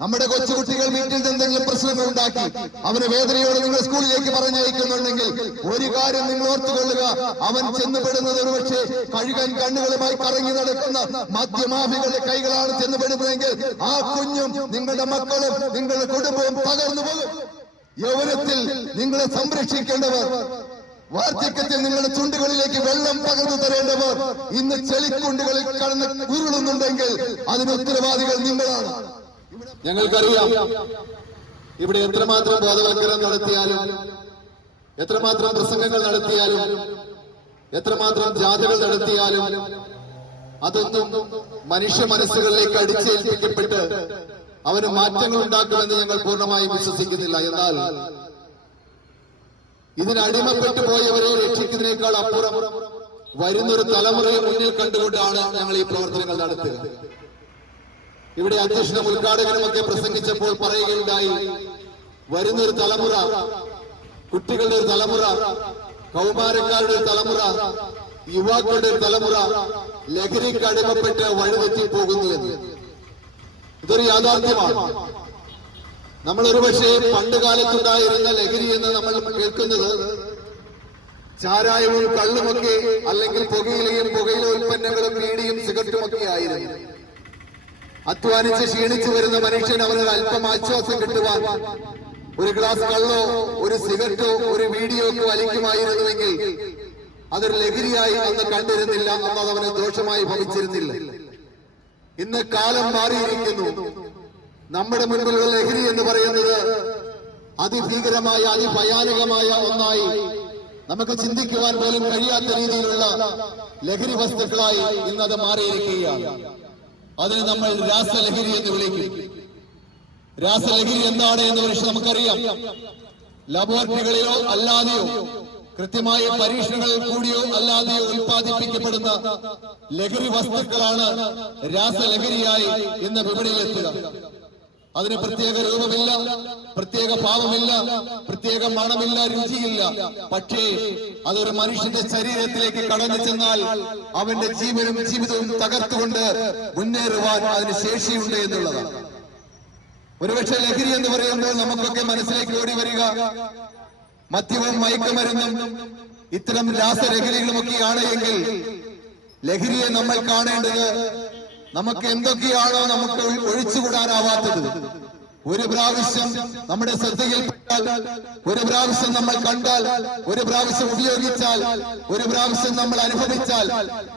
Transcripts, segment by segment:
നമ്മുടെ കൊച്ചുകുട്ടികൾ വീട്ടിൽ എന്തെങ്കിലും പ്രശ്നങ്ങൾ ഉണ്ടാക്കി അവന് വേദനയോട് നിങ്ങൾ സ്കൂളിലേക്ക് പറഞ്ഞയക്കുന്നുണ്ടെങ്കിൽ ഒരു കാര്യം നിങ്ങൾ ഓർത്തുകൊള്ളുക. അവൻ ചെന്നുപെടുന്നത് ഒരുപക്ഷെ കഴുകൻ കണ്ണുകളുമായി കറങ്ങി നടക്കുന്ന മദ്യമാഫികളുടെ കൈകളാണ് ചെന്നുപെടുന്നതെങ്കിൽ ആ കുഞ്ഞും നിങ്ങളുടെ മക്കളും നിങ്ങളുടെ കുടുംബവും തകർന്നു പോകും. യൗവനത്തിൽ നിങ്ങളെ സംരക്ഷിക്കേണ്ടവർ വാർദ്ധക്യത്തിൽ നിങ്ങളുടെ ചുണ്ടുകളിലേക്ക് വെള്ളം പകർന്നു തരേണ്ടവർ ഇന്ന് ചെളിക്കുണ്ടുകളിൽ കടന്ന് ഉരുളുന്നുണ്ടെങ്കിൽ അതിന് ഉത്തരവാദികൾ നിങ്ങളാണ്. ഞങ്ങൾക്കറിയാം. ഇവിടെ എത്രമാത്രം ബോധവൽക്കരണം നടത്തിയാലും എത്രമാത്രം പ്രസംഗങ്ങൾ നടത്തിയാലും എത്രമാത്രം ജാഥകൾ നടത്തിയാലും അതൊന്നും മനുഷ്യ മനസ്സുകളിലേക്ക് അടിച്ചേൽപ്പിക്കപ്പെട്ട് അവന് മാറ്റങ്ങൾ ഉണ്ടാക്കുമെന്ന് ഞങ്ങൾ പൂർണമായും വിശ്വസിക്കുന്നില്ല. എന്നാൽ ഇതിനടിമപ്പെട്ടു പോയവരെ രക്ഷിക്കുന്നതിനേക്കാൾ അപ്പുറം വരുന്നൊരു തലമുറയെ മുന്നിൽ കണ്ടുകൊണ്ടാണ് ഞങ്ങൾ ഈ പ്രവർത്തനങ്ങൾ നടത്തുക ഇവിടെ അധ്യക്ഷനും ഉദ്ഘാടകനുമൊക്കെ പ്രസംഗിച്ചപ്പോൾ പറയുകയുണ്ടായി. വരുന്നൊരു തലമുറ കുട്ടികളുടെ ഒരു തലമുറ കൗമാരക്കാരുടെ ഒരു തലമുറ യുവാക്കളുടെ ഒരു തലമുറ ലഹരിക്ക് അടിമപ്പെട്ട് വഴിതെറ്റി പോകുന്നു എന്ന്. ഇതൊരു യാഥാർത്ഥ്യമാണ്. നമ്മൾ ഒരുപക്ഷെ പണ്ട് കാലത്തുണ്ടായിരുന്ന ലഹരി എന്ന് നമ്മൾ കേൾക്കുന്നത് ചാരായവും കള്ളുമൊക്കെ അല്ലെങ്കിൽ പുകയിലയും പുകയില ഉൽപ്പന്നങ്ങളും ബീഡിയും സിഗരറ്റുമൊക്കെ ആയിരുന്നു. അധ്വാനിച്ച് ക്ഷീണിച്ചു വരുന്ന മനുഷ്യൻ അവനൊരു അല്പം ആശ്വാസം കിട്ടുവാൻ ഒരു ഗ്ലാസ് കള്ളോ ഒരു സിഗരറ്റോ ഒരു വീഡിയോക്കോ അലിക്കുമായിരുന്നുവെങ്കിൽ അതൊരു ലഹരിയായി അന്ന് കണ്ടിരുന്നില്ല അന്ന് അവനെ ദോഷമായി ഭവിച്ചിരുന്നില്ല. ഇന്ന് കാലം മാറിയിരിക്കുന്നു. നമ്മുടെ മുൻപിലുള്ള ലഹരി എന്ന് പറയുന്നത് അതിഭീകരമായ അതിഭയാനകമായ ഒന്നായി നമുക്ക് ചിന്തിക്കുവാൻ പോലും കഴിയാത്ത രീതിയിലുള്ള ലഹരി വസ്തുക്കളായി ഇന്നത് മാറിയിരിക്കുകയാണ്. അതിനെ നമ്മൾ രാസലഹരി എന്ന് വിളിക്കും. രാസലഹരി എന്താണ് എന്ന് പക്ഷെ നമുക്കറിയാം. ലബോറട്ടറികളിലോ അല്ലാതെയോ കൃത്യമായ പരീക്ഷണങ്ങളിൽ കൂടിയോ അല്ലാതെയോ ഉൽപ്പാദിപ്പിക്കപ്പെടുന്ന ലഹരി വസ്തുക്കളാണ് രാസലഹരിയായി ഇന്ന് വിപണിയിലെത്തുക. അതിന് പ്രത്യേക രൂപമില്ല പ്രത്യേക ഭാവമില്ല പ്രത്യേക മണമില്ല രുചിയില്ല. പക്ഷേ അതൊരു മനുഷ്യന്റെ ശരീരത്തിലേക്ക് കടന്നു ചെന്നാൽ അവന്റെ ജീവനും ജീവിതവും തകർത്തുകൊണ്ട് മുന്നേറുവാൻ അതിന് ശേഷിയുണ്ട് എന്നുള്ളതാണ്. ഒരുപക്ഷെ ലഹരി എന്ന് പറയുമ്പോൾ നമുക്കൊക്കെ മനസ്സിലേക്ക് ഓടി വരിക. മദ്യവും മയക്കുമരുന്നും ഇത്തരം രാസലഹരികളുമൊക്കെയാണ് എങ്കിൽ ലഹരിയെ നമ്മൾ കാണേണ്ടത് നമുക്ക് എന്തൊക്കെയാണോ നമുക്ക് ഒഴി- ഒഴിച്ചുകൂടാനാവാത്തത് ഒരു പ്രാവശ്യം നമ്മുടെ ശ്രദ്ധയിൽപ്പെട്ടാൽ ഒരു പ്രാവശ്യം നമ്മൾ കണ്ടാൽ ഒരു പ്രാവശ്യം ഉപയോഗിച്ചാൽ ഒരു പ്രാവശ്യം നമ്മൾ അനുഭവിച്ചാൽ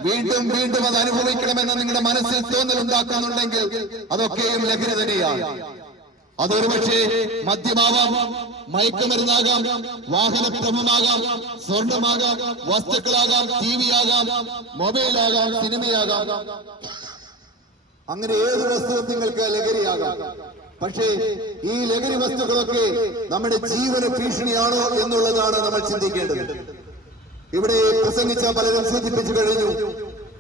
വീണ്ടും വീണ്ടും അത് അനുഭവിക്കണമെന്ന് നിങ്ങളുടെ മനസ്സിൽ തോന്നൽ ഉണ്ടാക്കുന്നുണ്ടെങ്കിൽ അതൊക്കെയും ലഹരി തന്നെയാണ് അതൊരു പക്ഷേ മദ്യമാവാം മയക്കുമരുന്നാകാം വാഹനക്രമമാകാം സ്വർണമാകാം വസ്തുക്കളാകാം ടി വി ആകാം മൊബൈലാകാം സിനിമയാകാം. അങ്ങനെ ഏത് വസ്തുവും നിങ്ങൾക്ക് ലഹരിയാകാം. പക്ഷേ ഈ ലഹരി വസ്തുക്കളൊക്കെ നമ്മുടെ ജീവന ഭീഷണിയാണോ എന്നുള്ളതാണ് നമ്മൾ ചിന്തിക്കേണ്ടത്. ഇവിടെ പ്രസംഗിച്ച പലരും സൂചിപ്പിച്ചു കഴിഞ്ഞു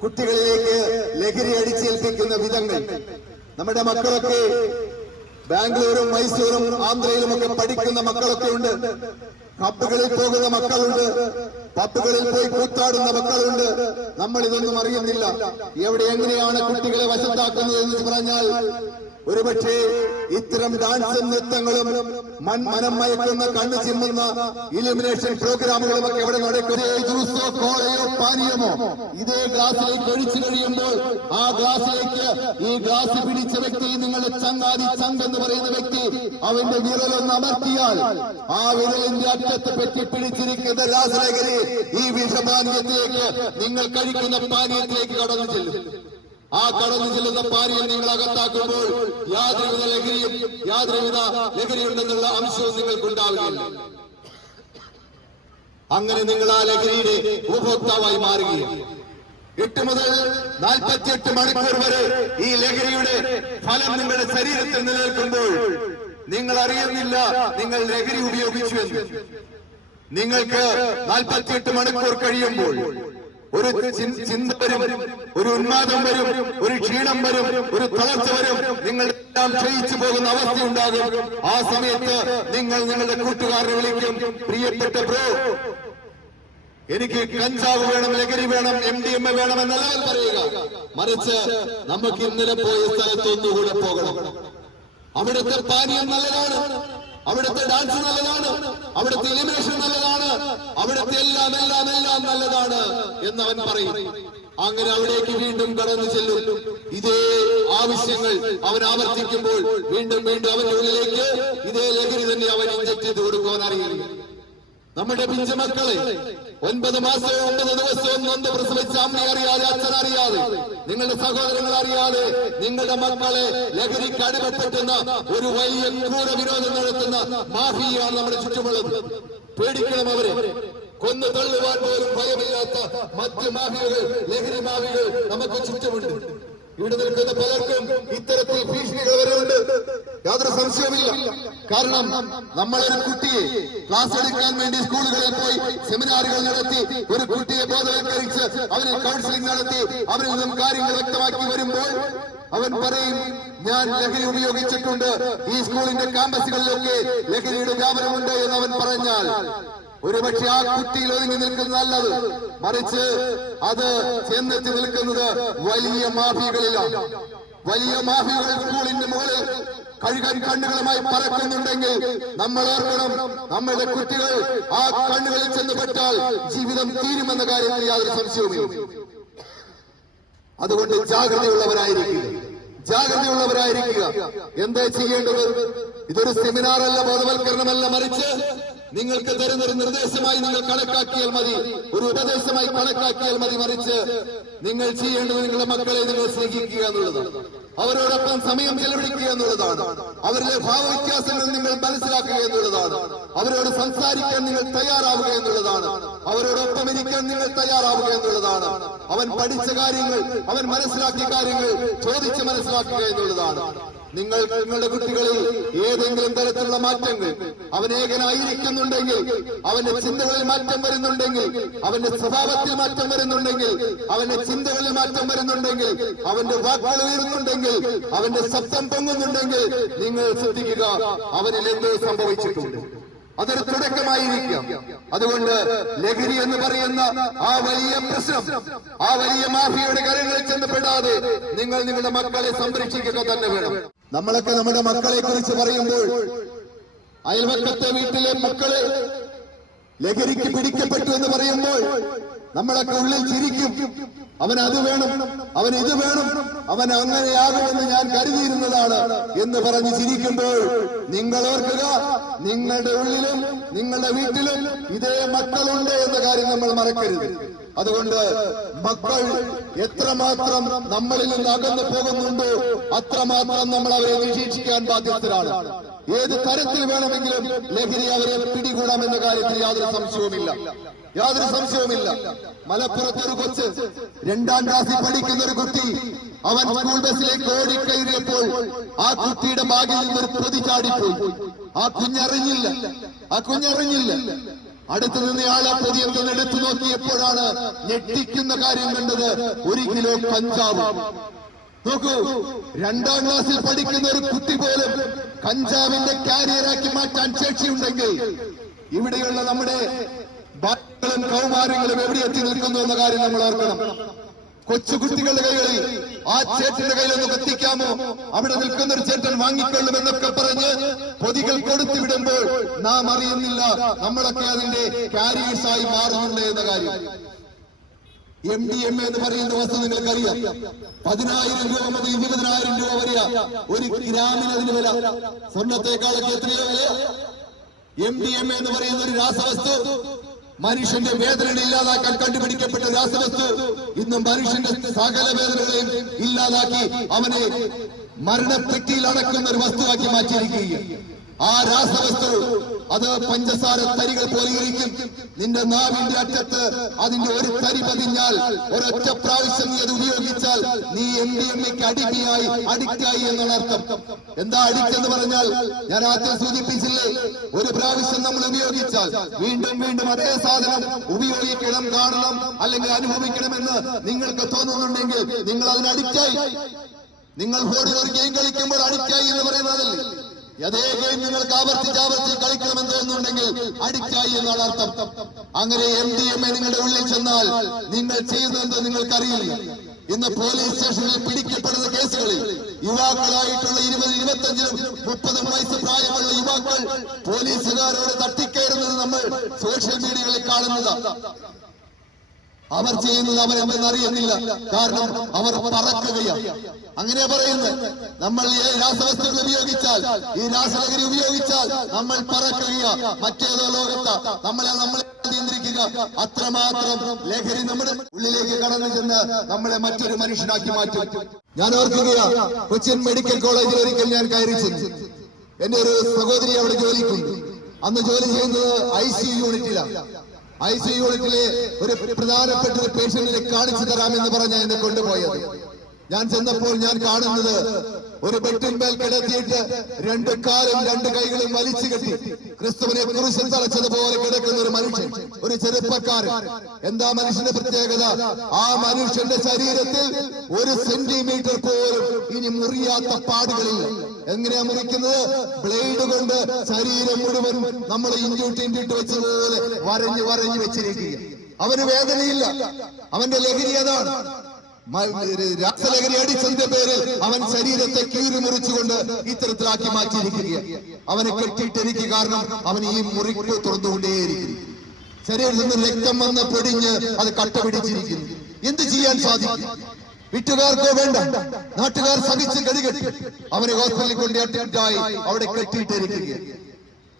കുട്ടികളിലേക്ക് ലഹരി അടിച്ചേൽപ്പിക്കുന്ന വിധങ്ങൾ. നമ്മുടെ മക്കളൊക്കെ ബാംഗ്ലൂരും മൈസൂരും ആന്ധ്രയിലും ഒക്കെ പഠിക്കുന്ന മക്കളൊക്കെ ഉണ്ട്. കപ്പുകളിൽ പോകുന്ന മക്കളുണ്ട്. പബ്ബുകളിൽ പോയി കൂത്താടുന്ന മക്കളുണ്ട്. നമ്മൾ ഇതൊന്നും അറിയുന്നില്ല. എവിടെ എങ്ങനെയാണ് കുട്ടികളെ വശത്താക്കുന്നത് എന്ന് പറഞ്ഞാൽ ഒരുപക്ഷെ ഇത്തരം ഡാൻസും നൃത്തങ്ങളും മനം മയക്കുന്ന കണ്ണു ചിമ്മുന്ന ഇലുമിനേഷൻ പ്രോഗ്രാമുകളും ഒക്കെ എവിടെ നടക്കും ഇതേ ജ്യൂസോ കോളയോ പാനീയമോ? ഇതേ ഗ്ലാസ്സിലേക്ക് ഒഴിച്ചു കഴിയുമ്പോൾ ആ ഗ്ലാസിലേക്ക് ഈ ഗ്ലാസ് പിടിച്ച വ്യക്തി നിങ്ങളുടെ ചങ്ങാതി ചങ്ക് എന്ന് പറയുന്ന വ്യക്തി അവന്റെ വിരലൊന്ന് അമർത്തിയാൽ ആ വിരലിന്റെ അറ്റത്ത് പറ്റി പിടിച്ചിരിക്കുന്ന രാസലേഖരി ഈ വിഷപാനീയത്തിലേക്ക് നിങ്ങൾ കഴിക്കുന്ന പാനീയത്തിലേക്ക് കടന്നു ചെല്ലും. ആ കടന്നു ചെല്ലുന്ന പാരിയെ നിങ്ങൾ അകത്താക്കുമ്പോൾ യാതൊരുവിധ ലഹരിയും യാതൊരുവിധ ലഹരിയുണ്ടെന്നുള്ള അംശവും നിങ്ങൾക്കുണ്ടാവില്ല. അങ്ങനെ നിങ്ങൾ ആ ലഹരിയുടെ ഉപഭോക്താവായി മാറുകയാണ് എട്ട് മുതൽ നാൽപ്പത്തിയെട്ട് മണിക്കൂർ വരെ ഈ ലഹരിയുടെ ഫലം നിങ്ങളുടെ ശരീരത്തിൽ നിലനിൽക്കുമ്പോൾ നിങ്ങൾ അറിയുന്നില്ല നിങ്ങൾ ലഹരി ഉപയോഗിച്ചു എന്ന്. നിങ്ങൾക്ക് നാൽപ്പത്തിയെട്ട് മണിക്കൂർ കഴിയുമ്പോൾ ഒരു ചിന്ത വരും ഒരു ഉന്മാദം വരും ഒരു ക്ഷീണം വരും ഒരു തളർച്ച വരും. നിങ്ങൾ എല്ലാം ക്ഷയിച്ചു പോകുന്ന അവസ്ഥ ഉണ്ടാകും ആ സമയത്ത് നിങ്ങൾ നിങ്ങളുടെ കൂട്ടുകാരനെ വിളിക്കും. പ്രിയപ്പെട്ട ബ്രോ എനിക്ക് കഞ്ചാവ് വേണം ലഹരി വേണം എം ഡി എം എ വേണം എന്നല്ല പറയുക. മറിച്ച് നമുക്ക് ഇന്നലെ പോയ സ്ഥലത്തൊന്നുകൂടെ പോകണം. അവിടുത്തെ പാനീയം നല്ലതാണ്. അവിടുത്തെ ഡാൻസ് നല്ലതാണ്. അവിടുത്തെ എലിമിനേഷൻ നല്ലതാണ്. അവിടുത്തെ എല്ലാം എല്ലാം എല്ലാം നല്ലതാണ് എന്ന് അവൻ പറയും. അങ്ങനെ അവിടേക്ക് വീണ്ടും കടന്നു ചെല്ലും. ഇതേ ആവശ്യങ്ങൾ അവൻ ആവർത്തിക്കുമ്പോൾ വീണ്ടും വീണ്ടും അവന്റെ ഉള്ളിലേക്ക് ഇതേ ലഹരി തന്നെ അവൻ ഇഞ്ചക്ട് ചെയ്ത് കൊടുക്കുവാൻ അറിയില്ല നമ്മുടെ പിഞ്ചു മക്കളെ ഒൻപത് മാസവും ഒമ്പത് ദിവസവും നൊന്ത് പ്രസവിച്ച അമ്മ അറിയാതെ അച്ഛൻ അറിയാതെ നിങ്ങളുടെ സഹോദരങ്ങൾ അറിയാതെ നിങ്ങളുടെ മക്കളെ ലഹരിക്ക് അടിമപ്പെട്ടുന്ന ഒരു വലിയ ക്രൂര വിരോധം നടത്തുന്ന മാഫിയാണ് നമ്മുടെ ചുറ്റുമുള്ളത്. പേടിക്കണം അവരെ. കൊന്നു തള്ളുവാൻ പോലും ഭയമില്ലാത്ത മറ്റ് മാഫിയകൾ ലഹരി മാഫിയകൾ നമുക്ക് ചുറ്റുമുണ്ട്. ഇവിടെ നിൽക്കുന്ന പലർക്കും ഇത്തരത്തിൽ ഭീഷണികൾ വരെയുണ്ട് യാതൊരു സംശയവുമില്ല. കാരണം നമ്മളൊരു കുട്ടിയെ ക്ലാസ് എടുക്കാൻ വേണ്ടി സ്കൂളുകളിൽ പോയി സെമിനാറുകൾ നടത്തി ഒരു കുട്ടിയെ ബോധവൽക്കരിച്ച് അവനെ കൗൺസിലിംഗ് നടത്തി അവരിൽ നിന്നും കാര്യങ്ങൾ വ്യക്തമാക്കി വരുമ്പോൾ അവൻ പറയും ഞാൻ ലഹരി ഉപയോഗിച്ചിട്ടുണ്ട്. ഈ സ്കൂളിന്റെ ക്യാമ്പസുകളിലൊക്കെ ലഹരിയുടെ വ്യാപനമുണ്ട് എന്ന് അവൻ പറഞ്ഞാൽ ഒരുപക്ഷെ ആ കുട്ടിയിൽ ഒതുങ്ങി നിൽക്കുന്നത് നല്ലത്. മറിച്ച് അത് ചെന്നെത്തി നിൽക്കുന്നത് വലിയ മാഫികളിലാണ് വലിയ മാഫികൾ സ്കൂളിന്റെ മുകളിൽ കഴുകൻ കണ്ണുകളുമായി പറക്കുന്നുണ്ടെങ്കിൽ നമ്മൾ ഓർക്കണം നമ്മുടെ കുട്ടികൾ ആ കണ്ണുകളിൽ ചെന്നുപെട്ടാൽ ജീവിതം തീരുമെന്ന കാര്യത്തിൽ യാതൊരു സംശയവുമില്ല. അതുകൊണ്ട് ജാഗ്രതയുള്ളവരായിരിക്കുക. ജാഗ്രതയുള്ളവരായിരിക്കുക. എന്താ ചെയ്യേണ്ടത്? ഇതൊരു സെമിനാർ അല്ല ബോധവൽക്കരണമല്ല. മറിച്ച് നിങ്ങൾക്ക് തരുന്നൊരു നിർദ്ദേശമായി നിങ്ങൾ കണക്കാക്കിയാൽ മതി. ഒരു ഉപദേശമായി കണക്കാക്കിയാൽ മതി. മറിച്ച് നിങ്ങൾ ചെയ്യേണ്ടത് നിങ്ങളുടെ മക്കളെ നിങ്ങൾ സ്നേഹിക്കുക എന്നുള്ളതാണ് അവരോടൊപ്പം സമയം ചെലവഴിക്കുക എന്നുള്ളതാണ്. അവരുടെ ഭാവവ്യത്യാസങ്ങൾ നിങ്ങൾ മനസ്സിലാക്കുക എന്നുള്ളതാണ്. അവരോട് സംസാരിക്കാൻ നിങ്ങൾ തയ്യാറാവുക എന്നുള്ളതാണ്. അവരോടൊപ്പം ഇരിക്കാൻ നിങ്ങൾ തയ്യാറാവുക എന്നുള്ളതാണ്. അവൻ പഠിച്ച കാര്യങ്ങൾ അവൻ മനസ്സിലാക്കിയ കാര്യങ്ങൾ ചോദിച്ച് മനസ്സിലാക്കുക എന്നുള്ളതാണ്. നിങ്ങൾ നിങ്ങളുടെ കുട്ടികളിൽ ഏതെങ്കിലും തരത്തിലുള്ള മാറ്റങ്ങൾ അവൻ ഏകനായിരിക്കുന്നുണ്ടെങ്കിൽ അവന്റെ ചിന്തകളിൽ മാറ്റം വരുന്നുണ്ടെങ്കിൽ അവന്റെ സ്വഭാവത്തിൽ മാറ്റം വരുന്നുണ്ടെങ്കിൽ അവന്റെ ചിന്തകളിൽ മാറ്റം വരുന്നുണ്ടെങ്കിൽ അവന്റെ വാക്കുകൾ ഉയരുന്നുണ്ടെങ്കിൽ അവന്റെ ശബ്ദം പൊങ്ങുന്നുണ്ടെങ്കിൽ നിങ്ങൾ ശ്രദ്ധിക്കുക അവനിൽ എന്തോ സംഭവിച്ചിട്ടുണ്ട്. അതൊരു തുടക്കമായിരിക്കാം അതുകൊണ്ട് ലഹരി എന്ന് പറയുന്ന ആ വലിയ പ്രശ്നം ആ വലിയ മാഫിയയുടെ കരങ്ങളിൽ ചെന്നപ്പെടാതെ നിങ്ങൾ നിങ്ങളുടെ മക്കളെ സംരക്ഷിക്കുക തന്നെ വേണം. നമ്മളൊക്കെ നമ്മുടെ മക്കളെ കുറിച്ച് പറയുമ്പോൾ അയൽവക്കത്തെ വീട്ടിലെ മക്കളെ ലഹരിക്ക് പിടിക്കപ്പെട്ടു എന്ന് പറയുമ്പോൾ നമ്മളൊക്കെ ഉള്ളിൽ ചിരിക്കും. അവൻ അത് വേണം അവൻ ഇത് വേണം അവൻ അങ്ങനെയാകുമെന്ന് ഞാൻ കരുതിയിരുന്നതാണ് എന്ന് പറഞ്ഞ് ചിരിക്കുമ്പോൾ നിങ്ങൾ ഓർക്കുക നിങ്ങളുടെ ഉള്ളിലും നിങ്ങളുടെ വീട്ടിലും ഇതേ മക്കളുണ്ട് എന്ന കാര്യം നമ്മൾ മറക്കരുത്. അതുകൊണ്ട് മക്കൾ എത്രമാത്രം നമ്മളിൽ നിന്ന് അകന്നു പോകുന്നുണ്ടോ അത്രമാത്രം നമ്മൾ അവരെ നിരീക്ഷിക്കാൻ ബാധ്യസ്ഥരാണ്. ഏത് തരത്തിൽ വേണമെങ്കിലും ലഹരി അവരെ പിടികൂടാമെന്ന കാര്യത്തിൽ യാതൊരു സംശയവുമില്ല. യാതൊരു സംശയവുമില്ല. മലപ്പുറത്ത് ഒരു കൊച്ച് രണ്ടാം ക്ലാസ്സിൽ പഠിക്കുന്ന ഒരു കുട്ടി അവൻ സ്കൂൾ ബസ്സിലേക്ക് ഓടിക്കയറിയപ്പോൾ ആ കുട്ടിയുടെ ബാഗിൽ നിന്നൊരു പ്രതി ചാടിപ്പോയി. ആ കുഞ്ഞറിഞ്ഞില്ല. ആ കുഞ്ഞറിഞ്ഞില്ല. അടുത്ത് നിന്നയാളെ പ്രതി എന്തെന്ന് എടുത്തു നോക്കിയപ്പോഴാണ് ഞെട്ടിക്കുന്ന കാര്യം കണ്ടത് ഒരു കിലോ കഞ്ചാവ്. നോക്കൂ രണ്ടാം ക്ലാസ്സിൽ പഠിക്കുന്ന ഒരു കുട്ടി പോലും കഞ്ചാവിന്റെ കാരിയറാക്കി മാറ്റാൻ ശേഷിയുണ്ടെങ്കിൽ ഇവിടെയുള്ള നമ്മുടെ കൗമാരങ്ങളും എവിടെ എത്തി നിൽക്കുന്നു എന്ന കാര്യം നമ്മൾ ഓർക്കണം. കൊച്ചുകുട്ടികളുടെ കൈകളിൽ ആ ചേട്ടന്റെ കയ്യിലൊന്നും എത്തിക്കാമോ അവിടെ നിൽക്കുന്ന ഒരു ചേട്ടൻ വാങ്ങിക്കൊള്ളും എന്നൊക്കെ പറഞ്ഞ് പൊതികൾ കൊടുത്തു വിടുമ്പോൾ നാം അറിയുന്നില്ല നമ്മളൊക്കെ അതിന്റെ കാരിയേഴ്സായി മാറുന്നുണ്ട് എന്ന കാര്യം. എം ഡി എം എന്ന് പറയുന്ന വസ്തു നിങ്ങൾക്കറിയാം. പതിനായിരം രൂപ മുതൽ ഇരുപതിനായിരം രൂപ വരിക ഒരു ഗ്രാമിന് അതിന് വില. സ്വർണത്തെക്കാളൊക്കെ എത്രയോ വില? എം ഡി എം എന്ന് പറയുന്ന ഒരു രാസവസ്തു. മനുഷ്യന്റെ വേദന ഇല്ലാതാക്കാൻ കണ്ടുപിടിക്കപ്പെട്ട രാസവസ്തു ഇന്ന് മനുഷ്യന്റെ സകല വേദനകളെയും ഇല്ലാതാക്കി അവനെ മരണപ്പെട്ടിയിൽ അടക്കുന്ന ഒരു വസ്തുവാക്കി മാറ്റിയിരിക്കുകയാണ്. ആ രാസവസ്തു അത് പഞ്ചസാര തരികൾ പോലെയിരിക്കും. നിന്റെ നാവിന്റെ അറ്റത്ത് അതിന്റെ ഒരു തരി പതിഞ്ഞാൽ ഒരൊറ്റ പ്രാവശ്യം നീ അത് ഉപയോഗിച്ചാൽ നീ എം ഡി എം എക്ക് അടിമയായി അഡിക്റ്റായി എന്നാണ് അർത്ഥം. എന്താ അഡിക്റ്റ് എന്ന് പറഞ്ഞാൽ ഞാൻ ആദ്യം സൂചിപ്പിച്ചില്ലേ ഒരു പ്രാവശ്യം നമ്മൾ ഉപയോഗിച്ചാൽ വീണ്ടും വീണ്ടും അതേ സാധനം ഉപയോഗിക്കണം കാണണം അല്ലെങ്കിൽ അനുഭവിക്കണമെന്ന് നിങ്ങൾക്ക് തോന്നുന്നുണ്ടെങ്കിൽ നിങ്ങൾ അതിന് അഡിക്റ്റായി. നിങ്ങൾ ഫോണിൽ ഒരു ഗെയിം കളിക്കുമ്പോൾ അഡിക്റ്റായി എന്ന് പറയുന്നതല്ലേ ഗെയിം നിങ്ങൾക്ക് ആവർത്തിച്ച് ആവർത്തിച്ച് കളിക്കണമെന്ന് തോന്നുന്നുണ്ടെങ്കിൽ അഡിക്റ്റായി എന്നാണ് അർത്ഥം. അങ്ങനെ എം ഡി എം എ നിങ്ങളുടെ ഉള്ളിൽ ചെന്നാൽ നിങ്ങൾ ചെയ്യുന്നത് നിങ്ങൾക്കറിയില്ല. ഇന്ന് പോലീസ് സ്റ്റേഷനിൽ പിടിക്കപ്പെടുന്ന കേസുകളിൽ യുവാക്കളായിട്ടുള്ള ഇരുപത് ഇരുപത്തഞ്ചിനും മുപ്പതും വയസ്സ് പ്രായമുള്ള യുവാക്കൾ പോലീസുകാരോട് തട്ടിക്കയറുന്നത് നമ്മൾ സോഷ്യൽ മീഡിയകളിൽ കാണുന്നതാണ് അവർ ചെയ്യുന്നത് അവർ എന്തെന്നറിയുന്നില്ല കാരണം അവർ പറക്കുകയാണ്. അങ്ങനെ പറയുന്നത്. നമ്മൾ ഈ രാസവസ്തുക്കൾ ഉപയോഗിച്ചാൽ ഈ രാസലഹരി ഉപയോഗിച്ചാൽ നമ്മൾ പറക്കുക മറ്റേതോ ലോകത്ത നമ്മളെ നമ്മളെ നിയന്ത്രിക്കുക. അത്രമാത്രം ലഹരി നമ്മുടെ ഉള്ളിലേക്ക് കടന്നു ചെന്ന് നമ്മളെ മറ്റൊരു മനുഷ്യനാക്കി മാറ്റും. ഞാൻ ഓർക്കുകയാ കൊച്ചിൻ മെഡിക്കൽ കോളേജിൽ ഒരിക്കൽ ഞാൻ കയറി ചെന്നു. എന്റെ ഒരു സഹോദരി അവിടെ ജോലിക്കുണ്ട്. അന്ന് ജോലി ചെയ്യുന്നത് ഐ സി യൂണിറ്റിലാണ്. ഐ സി യൂണിറ്റിലെ ഒരു പ്രധാനപ്പെട്ട ഒരു പേഷ്യന്റിനെ കാണിച്ചു തരാമെന്ന് പറഞ്ഞ എന്നെ കൊണ്ടുപോയത്. ഞാൻ ചെന്നപ്പോൾ ഞാൻ കാണുന്നത് ഒരു ബെട്ടിന്മേൽ കിടത്തിയിട്ട് രണ്ട് കാലും രണ്ട് കൈകളും വലിച്ചു കെട്ടി ക്രിസ്തുവിനെ കുറിച്ച് തളച്ചതുപോലെ കിടക്കുന്ന ഒരു മനുഷ്യൻ ഒരു ചെറുപ്പക്കാരൻ. എന്താ മനുഷ്യന്റെ പ്രത്യേകത? ആ മനുഷ്യന്റെ ശരീരത്തിൽ ഒരു സെന്റിമീറ്റർ പോലും ഇനി മുറിയാത്ത പാടുകളില്ല. എങ്ങനെയാ മുറിക്കുന്നത് ബ്ലേഡ് കൊണ്ട് ശരീരം മുഴുവൻ നമ്മൾ ഇഞ്ചൂട്ടി ഇഞ്ചിട്ട് വെച്ചതുപോലെ വരഞ്ഞ് വരഞ്ഞ് വെച്ചിരിക്കുക അവന് വേദനയില്ല. അവന്റെ ലഹരി അതാണ്. രാസലഹരി അടിച്ചതിന്റെ പേരിൽ അവൻ ശരീരത്തെ കീറി മുറിച്ചുകൊണ്ട് ഇത്തരത്തിലാക്കി മാറ്റിയിരിക്കുക അവനെ കെട്ടിയിട്ടിരിക്കുക കാരണം അവൻ ഈ മുറിക്ക് തുറന്നുകൊണ്ടേയിരിക്കുന്നു. ശരീരത്തിൽ നിന്ന് രക്തം വന്ന് പൊടിഞ്ഞ് അത് കട്ട പിടിച്ചിരിക്കുന്നു എന്ത് ചെയ്യാൻ സാധിക്കും? വീട്ടുകാർക്കോ വേണ്ട. നാട്ടുകാർ സഹിച്ച് കടികെട്ടി അവനെ ഹോസ്പിറ്റലിൽ കൊണ്ട് അഡ്മിറ്റായി അവിടെ കെട്ടിയിട്ടിരിക്കുക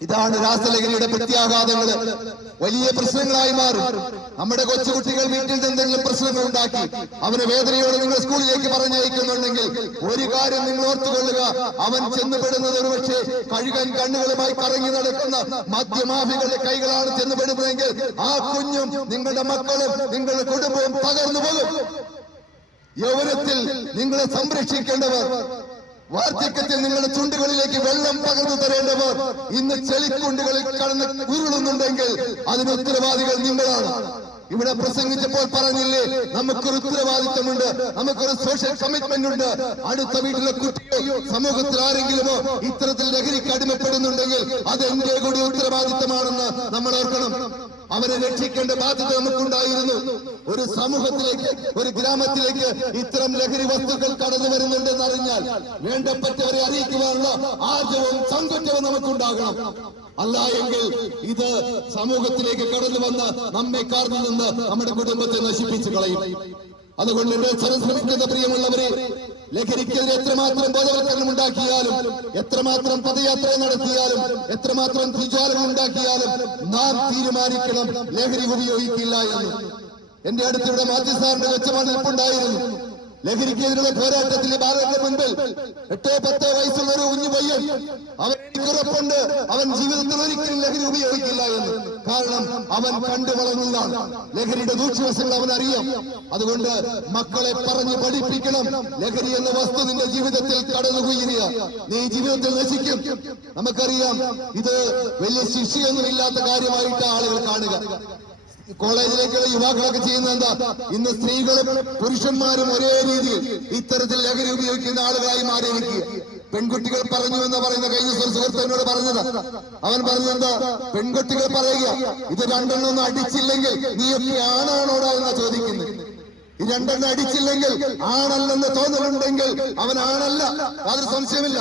ഇതാണ് രാസലഹരിയുടെ പ്രത്യാഘാതങ്ങൾ വലിയ പ്രശ്നങ്ങളായി മാറും. നമ്മുടെ കൊച്ചുകുട്ടികൾ വീട്ടിൽ എന്തെങ്കിലും പ്രശ്നങ്ങൾ ഉണ്ടാക്കി അവനെ വേദനയോടെ നിങ്ങൾ സ്കൂളിലേക്ക് പറഞ്ഞയക്കുന്നുണ്ടെങ്കിൽ ഒരു കാര്യം നിങ്ങൾ ഓർത്തുകൊള്ളുക. അവൻ ചെന്നുപെടുന്നത് ഒരുപക്ഷെ കഴുകൻ കണ്ണുകളുമായി കറങ്ങി നടക്കുന്ന മദ്യമാഫികളുടെ കൈകളാണ് ചെന്നുപെടുന്നതെങ്കിൽ ആ കുഞ്ഞും നിങ്ങളുടെ മക്കളും നിങ്ങളുടെ കുടുംബവും തകർന്നു പോകും. യൗവനത്തിൽ നിങ്ങളെ സംരക്ഷിക്കേണ്ടവർ വാർദ്ധക്യത്തിൽ നിങ്ങളുടെ ചുണ്ടുകളിലേക്ക് വെള്ളം പകർന്നു തരേണ്ടവർ ഇന്ന് ചെളിക്കുണ്ടുകളിൽ കടന്ന് ഉരുളുന്നുണ്ടെങ്കിൽ അതിന് ഉത്തരവാദികൾ നിങ്ങളാണ്. ഇവിടെ പ്രസംഗിച്ചപ്പോൾ പറഞ്ഞില്ലേ നമുക്കൊരു ഉത്തരവാദിത്തമുണ്ട് നമുക്കൊരു സോഷ്യൽ കമ്മിറ്റ്മെന്റ് ഉണ്ട്. അടുത്ത വീട്ടിലെ കുട്ടിയോ സമൂഹത്തിൽ ആരെങ്കിലുമോ ഇത്തരത്തിൽ ലഹരിക്ക് അടിമപ്പെടുന്നുണ്ടെങ്കിൽ അത് എന്റെ കൂടി ഉത്തരവാദിത്തമാണെന്ന് നമ്മൾ ഓർക്കണം. അവരെ രക്ഷിക്കേണ്ട ബാധ്യത നമുക്കുണ്ടായിരുന്നു. ഒരു സമൂഹത്തിലേക്ക് ഒരു ഗ്രാമത്തിലേക്ക് ഇത്തരം ലഹരി വസ്തുക്കൾ കടന്നു വരുന്നുണ്ടെന്ന് അറിഞ്ഞാൽ വേണ്ടപ്പെട്ടവരെ അറിയിക്കുവാനുള്ള ആർജവും സങ്കുറ്റവും നമുക്കുണ്ടാകണം. അല്ല എങ്കിൽ ഇത് സമൂഹത്തിലേക്ക് കടന്നു വന്ന് നമ്മെ കാർന്നു നിന്ന് നമ്മുടെ കുടുംബത്തെ നശിപ്പിച്ചു കളയും. അതുകൊണ്ട് ശ്രമിക്കുന്ന പ്രിയമുള്ളവരെ ലഹരിക്കെതിരെ എത്രമാത്രം ബോധവൽക്കരണം ഉണ്ടാക്കിയാലും എത്രമാത്രം പദയാത്ര നടത്തിയാലും എത്രമാത്രം പ്രചാരണം ഉണ്ടാക്കിയാലും നാം തീരുമാനിക്കണം ലഹരി ഉപയോഗിക്കില്ല എന്ന്. എന്റെ അടുത്തിവിടെ മാത്യു സാറിന്റെ വെച്ചമാണ് നിൽപ്പുണ്ടായിരുന്നു ലഹരിക്കെതിരെ പോരാട്ടത്തിൽ ഭാരതത്തിന്റെ മുൻപിൽ എട്ടോ പത്തോ വയസ്സുള്ള ഒരു കുഞ്ഞു പയ്യൻ അവൻ ഉറപ്പുണ്ട് അവൻ ജീവിതത്തിൽ ഒരിക്കലും ലഹരി ഉപയോഗിക്കില്ല എന്ന്. കാരണം അവൻ കണ്ടു വളർന്നതാണ് ലഹരിയുടെ ദൂഷ്യവശങ്ങൾ അവൻ അറിയാം അതുകൊണ്ട് മക്കളെ പറഞ്ഞു പഠിപ്പിക്കണം. ലഹരി എന്ന വസ്തു നിന്റെ ജീവിതത്തിൽ കടന്നുകുയിരിക നീ ജീവിതത്തിൽ നശിക്കും. നമുക്കറിയാം ഇത് വലിയ ശിക്ഷയൊന്നും ഇല്ലാത്ത കാര്യമായിട്ട് ആളുകൾ കാണുക. കോളേജിലേക്കുള്ള യുവാക്കളൊക്കെ ചെയ്യുന്നത് എന്താ? ഇന്ന് സ്ത്രീകളും പുരുഷന്മാരും ഒരേ രീതിയിൽ ഇത്തരത്തിൽ ലഹരി ഉപയോഗിക്കുന്ന ആളുകളായി മാറിയിരിക്കുക പെൺകുട്ടികൾ പറഞ്ഞു എന്ന് പറയുന്ന കഴിഞ്ഞ സുഹൃത്ത് പറഞ്ഞത്. അവൻ പറഞ്ഞു എന്താ? പെൺകുട്ടികൾ പറയുക ഇത് രണ്ടെണ്ണം ഒന്നും അടിച്ചില്ലെങ്കിൽ നീയൊക്കെ ആണാണോടാ എന്നാ ചോദിക്കുന്നത്. രണ്ടെണ്ണം അടിച്ചില്ലെങ്കിൽ ആണല്ലെന്ന് തോന്നലുണ്ടെങ്കിൽ അവൻ ആണല്ല. അതൊരു സംശയമില്ല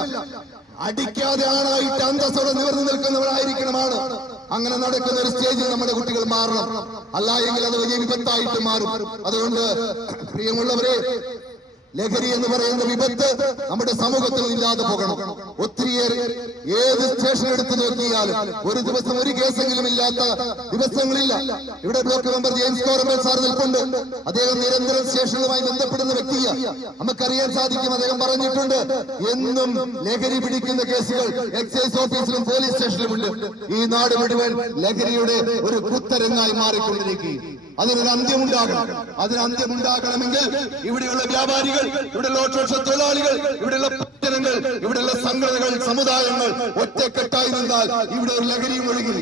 അടിക്കാതെ ആണായിട്ട് അന്തസ്സോടെ നിവർന്നു നിൽക്കുന്നവരായിരിക്കണമാണ് അങ്ങനെ നടക്കുന്ന ഒരു സ്റ്റേജിൽ നമ്മുടെ കുട്ടികൾ മാറണം. അല്ല എങ്കിൽ അത് വലിയ വിപത്തായിട്ട് മാറും. അതുകൊണ്ട് പ്രിയമുള്ളവരെ ലഹരി എന്ന് പറയുന്ന വിപത്ത് നമ്മുടെ സമൂഹത്തിൽ ഇല്ലാതെ പോകണം. ഒത്തിരിയേറെ ഏത് സ്റ്റേഷൻ എടുത്തു നോക്കിയാലും ഒരു ദിവസം ഒരു കേസെങ്കിലും ഇല്ലാത്ത ദിവസങ്ങളില്ല. ഇവിടെ block member James Korambal sir നിൽപ്പുണ്ട്. അദ്ദേഹം നിരന്തരം സ്റ്റേഷനുമായി ബന്ധപ്പെടുന്ന വ്യക്തിയാണ് നമുക്കറിയാൻ സാധിക്കും അദ്ദേഹം പറഞ്ഞിട്ടുണ്ട് എന്നും ലഹരി പിടിക്കുന്ന കേസുകൾ എക്സൈസ് ഓഫീസിലും പോലീസ് സ്റ്റേഷനിലും ഉണ്ട്. ഈ നാട് മുഴുവൻ ലഹരിയുടെ ഒരു കുത്തരങ്ങായി മാറിക്കൊണ്ടിരിക്കുകയും അതിനൊരു അന്ത്യമുണ്ടാകണം. അതിന് അന്ത്യമുണ്ടാകണമെങ്കിൽ ഇവിടെയുള്ള വ്യാപാരികൾ ഇവിടെയുള്ള ഓട്ടോറിക്ഷ തൊഴിലാളികൾ ഇവിടെയുള്ള ജനങ്ങൾ ഇവിടെയുള്ള സംഘടനകൾ സമുദായങ്ങൾ ഒറ്റക്കെട്ടായി നിന്നാൽ ഇവിടെ ഒരു ലഹരിയും ഒഴുകി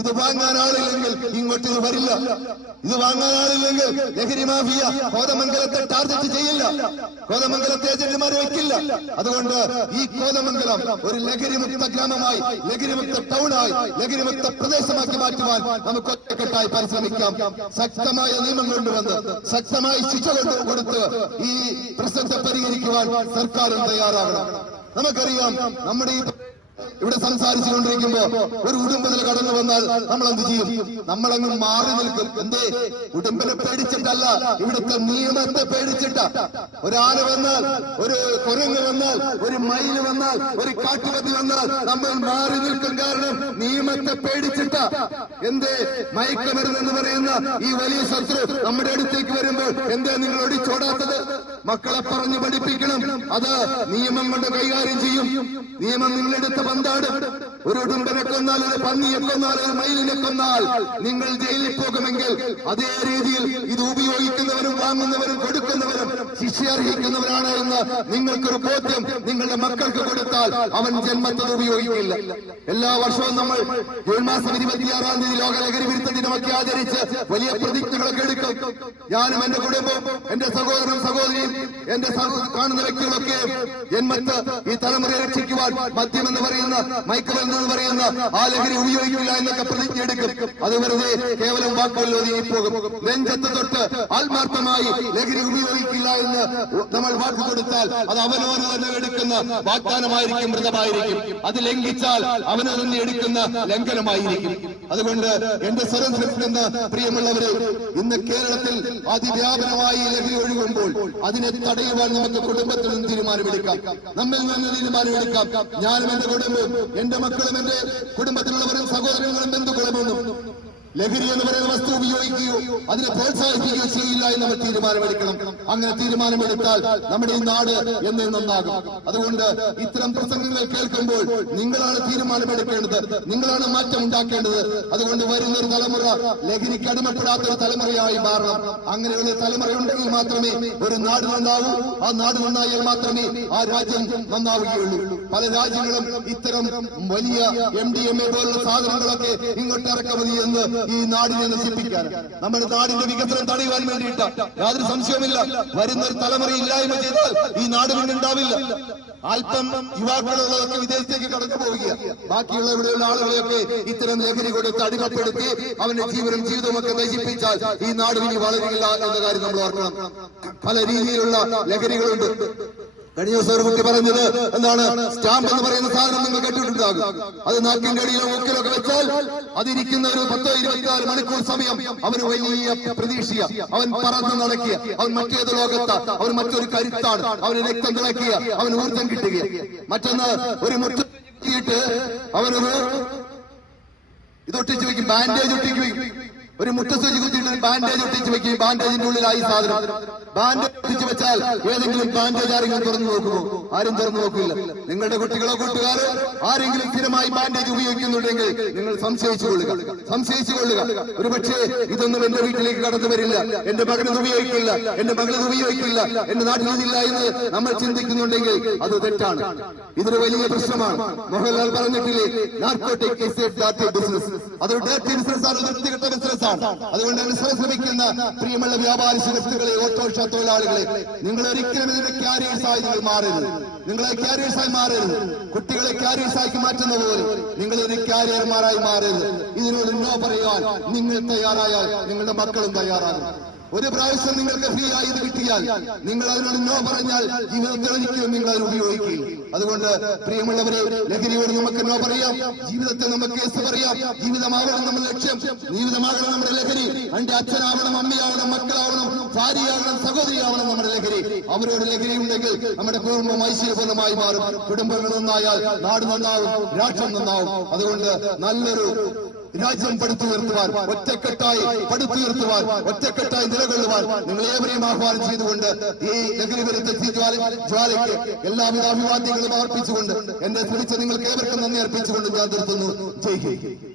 ഇത് വാങ്ങാൻ ആളില്ലെങ്കിൽ ഇങ്ങോട്ട് ഇത് വരില്ല. ഇത് വാങ്ങാൻ ആളില്ലെങ്കിൽ ലഹരി മാഫിയ കോതമംഗലത്തെ ടാർഗറ്റ് ചെയ്യില്ല. കോതമംഗലത്തെ ഏജന്റുമാരെ വെക്കില്ല. അതുകൊണ്ട് ഈ കോതമംഗലം ഒരു ലഹരിമുക്ത ഗ്രാമമായി ലഹരിമുക്ത ടൗണായി ലഹരിമുക്ത പ്രദേശമാക്കി മാറ്റുവാൻ നമുക്ക് ഒറ്റക്കെട്ടായി പരിശ്രമിക്കാം. ശക്തമായ നിയമം കൊണ്ടുവന്ന് ശക്തമായി ശിക്ഷ കൊടുത്ത് ഈ പ്രശ്നത്തെ പരിഹരിക്കുവാൻ സർക്കാരും തയ്യാറാകണം. നമുക്കറിയാം നമ്മുടെ ഈ ഇവിടെ സംസാരിച്ചുകൊണ്ടിരിക്കുമ്പോ ഒരു ഉടുമ്പതിൽ കടന്നു വന്നാൽ നമ്മൾ എന്ത് ചെയ്യും? നമ്മളങ്ങ് മാറി നിൽക്കും. എന്തേ? ഉടുമ്പിനെ പേടിച്ചിട്ടല്ല. ഇവിടുത്തെ നിയമത്തെ പേടിച്ചിട്ട. ഒരാൾ വന്നാൽ ഒരു കുരങ്ങ് വന്നാൽ ഒരു മയിൽ വന്നാൽ ഒരു കാട്ടുപതി വന്നാൽ നമ്മൾ മാറി നിൽക്കും. കാരണം നിയമത്തെ പേടിച്ചിട്ട. എന്തേ? മയക്കമരുന്ന് എന്ന് പറയുന്ന ഈ വലിയ ശത്രു നമ്മുടെ അടുത്തേക്ക് വരുമ്പോൾ എന്തേ നിങ്ങൾ ഒടിച്ചോടാത്തത് മക്കളെ പറഞ്ഞു പഠിപ്പിക്കണം. അത് നിയമം കൊണ്ട് കൈകാര്യം ചെയ്യും. നിയമം നിങ്ങളെടുത്ത പന്താട് ഒരു ഉടുമ്പനെ കൊന്നാൽ ഒരു പന്നിയെ കൊന്നാൽ ഒരു മയിലിനെ കൊന്നാൽ നിങ്ങൾ ജയിലിൽ പോകുമെങ്കിൽ അതേ രീതിയിൽ ഇത് ഉപയോഗിക്കുന്നവരും വാങ്ങുന്നവരും കൊടുക്കുന്നവരും ശിക്ഷ അർഹിക്കുന്നവരാണ് എന്ന് നിങ്ങൾക്കൊരു ബോധ്യം നിങ്ങളുടെ മക്കൾക്ക് കൊടുത്താൽ അവൻ ജന്മത്തത് ഉപയോഗിക്കില്ല. എല്ലാ വർഷവും നമ്മൾ ജൂൺ മാസം ഇരുപത്തിയാറാം തീയതി ലോക ലഹരി വിരുദ്ധ ദിനമൊക്കെ ആചരിച്ച് വലിയ പ്രതിജ്ഞകളൊക്കെ എടുക്കും. ഞാനും എന്റെ കുടുംബവും എന്റെ സഹോദരനും സഹോദരിയും എന്റെ കാണുന്ന വ്യക്തികളൊക്കെ ജന്മത്ത് ഈ തലമുറയെ രക്ഷിക്കുവാൻ മദ്യം എന്ന് പറയുന്ന മയക്കുമരുന്ന് എന്ന് പറയുന്ന ആ ലഹരി ഉപയോഗിക്കില്ല എന്നൊക്കെ പ്രതിജ്ഞ എടുക്കും. അത് വെറുതെ കേവലം വാക്കുകളിൽ ഒതുങ്ങിപ്പോകും നെഞ്ചത്ത് തൊട്ട് ആത്മാർത്ഥമായി ലഹരി ഉപയോഗിക്കില്ല എന്ന് നമ്മൾ വാക്ക് കൊടുത്താൽ അത് അവനോട് തന്നെ എടുക്കുന്ന വാഗ്ദാനമായിരിക്കും മൃതമായിരിക്കും അത് ലംഘിച്ചാൽ അവന് തന്നെ എടുക്കുന്ന ലംഘനമായിരിക്കും. അതുകൊണ്ട് എന്റെ സ്വരം ശ്രമിക്കുന്ന പ്രിയമുള്ളവരെ ഇന്ന് കേരളത്തിൽ അതിവ്യാപനമായി ലഹരി ഒഴുകുമ്പോൾ അതിനെ തടയുവാൻ നമുക്ക് കുടുംബത്തിൽ നിന്ന് തീരുമാനമെടുക്കാം? നമ്മിൽ നിന്ന് തീരുമാനമെടുക്കാം? ഞാനും എന്റെ കുടുംബം എന്റെ കുടുംബത്തിലുള്ളവരും സഹോദരങ്ങളും ബന്ധുക്കളുമൊന്നും ലഹരി എന്ന് പറയുന്ന വസ്തു ഉപയോഗിക്കുകയോ അതിനെ പ്രോത്സാഹിപ്പിക്കുകയോ ചെയ്യില്ല എന്ന് നമ്മൾ തീരുമാനമെടുക്കണം. അങ്ങനെ തീരുമാനമെടുത്താൽ നമ്മുടെ ഈ നാട് എന്ന് നന്നാകും. അതുകൊണ്ട് ഇത്തരം പ്രസംഗങ്ങൾ കേൾക്കുമ്പോൾ നിങ്ങളാണ് തീരുമാനമെടുക്കേണ്ടത്. നിങ്ങളാണ് മാറ്റം ഉണ്ടാക്കേണ്ടത് അതുകൊണ്ട് വരുന്ന ഒരു തലമുറ ലഹരിക്ക് അടിമപ്പെടാത്ത ഒരു തലമുറയായി മാറണം. അങ്ങനെയുള്ള തലമുറ ഉണ്ടെങ്കിൽ മാത്രമേ ഒരു നാട് നന്നാവൂ. ആ നാട് നന്നായാൽ മാത്രമേ ആ രാജ്യം നന്നാവുകയുള്ളൂ. പല രാജ്യങ്ങളും ഇത്തരം വലിയ എം ഡി എം എ പോലുള്ള സാധനങ്ങളൊക്കെ ഇങ്ങോട്ട് ഇറക്കുമതി എന്ന് ഈ നാടിനെ നശിപ്പിക്കാൻ നമ്മുടെ നാടിന്റെ വികസനം തടയുവാൻ വേണ്ടിയിട്ട് യാതൊരു സംശയവുമില്ല. വരുന്ന ഒരു തലമുറ ഇല്ലായ്മ ചെയ്താൽ ഈ നാട് ഉണ്ടാവില്ല. അല്പം യുവാക്കളുള്ളതൊക്കെ വിദേശത്തേക്ക് കടന്നു പോവുക ബാക്കിയുള്ള ഇവിടെയുള്ള ആളുകളെയൊക്കെ ഇത്തരം ലഹരി കൊടുത്ത് അടിമപ്പെടുത്തി അവന്റെ ജീവനും ജീവിതവും ഒക്കെ നശിപ്പിച്ചാൽ ഈ നാട് ഇനി വളരില്ല എന്ന കാര്യം നമ്മൾ ഓർക്കണം. പല രീതിയിലുള്ള ലഹരികളുണ്ട്. കഴിഞ്ഞ ദിവസം ഒരു കുട്ടി പറഞ്ഞത് എന്താണ്? സ്റ്റാമ്പ് എന്ന് പറയുന്ന സാധനം കേട്ടിട്ടുണ്ടാകും അത് നാക്കിന്റെ അടിയിലോ മൂക്കിലൊക്കെ വെച്ചാൽ അതിരിക്കുന്ന ഒരു പത്തോ ഇരുപത്തിനാല് മണിക്കൂർ സമയം അവന് വലിയ പ്രതീക്ഷയ. അവൻ പറന്ന് നടക്കിയ അവൻ മറ്റേത് ലോകത്ത്. അവൻ മറ്റൊരു കരുത്താണ്. അവന് രക്തം തിളക്കിയ അവൻ ഊർജം കിട്ടുക. മറ്റൊന്ന് ഒരു മുട്ടിട്ട് അവനൊരു ഇതൊട്ടിച്ച് വെക്കും ബാൻഡേജ് ഒട്ടിച്ച് ഒരു മുട്ടസൂചി കുത്തിയിട്ട് ബാൻഡേജ് ഒട്ടിച്ച് വെക്കുകയും ബാൻഡേജിന്റെ ഉള്ളിലായി സാധനം. ബാൻഡേജ് ഒട്ടിച്ച് വെച്ചാൽ ഏതെങ്കിലും ബാൻഡേജ് ആരെങ്കിലും തുറന്നു നോക്കുമോ? ആരും തുറന്നു നോക്കില്ല. നിങ്ങളുടെ കുട്ടികളോ കൂട്ടുകാരോ? ആരെങ്കിലും സ്ഥിരമായി ബാൻഡേജ് ഉപയോഗിക്കുന്നുണ്ടെങ്കിൽ നിങ്ങൾ സംശയിച്ചു കൊള്ളുക. സംശയിച്ചു കൊള്ളുക. ഒരു പക്ഷേ ഇതൊന്നും എന്റെ വീട്ടിലേക്ക് കടന്നു വരില്ല. എന്റെ മകനത് ഉപയോഗിക്കില്ല. എന്റെ മകളത് ഉപയോഗിക്കില്ല. എന്റെ നാട്ടിൽ ഇതില്ല എന്ന് നമ്മൾ ചിന്തിക്കുന്നുണ്ടെങ്കിൽ അത് തെറ്റാണ്. ഇതൊരു വലിയ പ്രശ്നമാണ്. മോഹൻലാൽ പറഞ്ഞിട്ടില്ലേ നാർക്കോട്ടിക് ബിസിനസ് അതൊരു ഡേർട്ടി ബിസിനസ് ആണ് വൃത്തികെട്ട ബിസിനസ് ആണ് അതുകൊണ്ട് ശ്രമിക്കുന്ന പ്രിയമുള്ള വ്യാപാരി സുഹൃത്തുക്കളെ ഓട്ടോറിക്ഷ തൊഴിലാളികളെ നിങ്ങൾ ഒരിക്കലും ഇതിന്റെ ക്യാരിയേഴ്സ് ആയി നിങ്ങൾ മാറരുത്. നിങ്ങളെ ക്യാരിയേഴ്സ് ആയി മാറരുത്. കുട്ടികളെ ക്യാരിയേഴ്സ് ആക്കി മാറ്റുന്ന പോലെ നിങ്ങൾ ഇതിന് ക്യാരിയർമാരായി മാറരുത്. ഇതിനോട് നോ പറയുവാൻ നിങ്ങൾ തയ്യാറായാൽ നിങ്ങളുടെ മക്കളും തയ്യാറാകും. ഒരു പ്രാവശ്യം നിങ്ങൾക്ക് ഫ്രീ ആയി ഇത് കിട്ടിയാൽ നിങ്ങൾ അതിനോട് നോ പറഞ്ഞാൽ ജീവിതത്തിൽ ഒരിക്കലും നിങ്ങൾ അത് ഉപയോഗിക്കുകയും അതുകൊണ്ട് പ്രിയമുള്ളവരെ ലഹരിയോട് നമുക്ക് നോ പറയാം. ജീവിതത്തിൽ നമുക്ക് കേസ് പറയാം. ജീവിതമാകണം നമ്മുടെ ലക്ഷ്യം. ജീവിതമാകണം നമ്മുടെ ലഹരി. എന്റെ അച്ഛനാവണം അമ്മയാവണം മക്കളാവണം ഭാര്യയാവണം സഹോദരിയാവണം നമ്മുടെ ലഹരി. അവരോട് ലഹരി ഉണ്ടെങ്കിൽ നമ്മുടെ കുടുംബം ഐശ്വര്യപൂർണമായി മാറും. കുടുംബങ്ങൾ നന്നായാൽ നാട് നന്നാവും രാഷ്ട്രം നന്നാവും. അതുകൊണ്ട് നല്ലൊരു രാജ്യം പടുത്തുയർത്തുവാൻ ഒറ്റക്കെട്ടായി പടുത്തുയർത്തുവാൻ ഒറ്റക്കെട്ടായി നിലകൊള്ളുവാൻ നിങ്ങൾ ഏവരെയും ആഹ്വാനം ചെയ്തുകൊണ്ട് ഈ ലഹരി വിരുദ്ധ ജ്വാലയ്ക്ക് എല്ലാവിധ അഭിവാദ്യങ്ങളും അർപ്പിച്ചുകൊണ്ട് എന്നെ ശ്രമിച്ച നിങ്ങൾക്ക് ഏവർക്കും നന്ദി അർപ്പിച്ചുകൊണ്ട് ഞാൻ നിർത്തുന്നു. ജയ്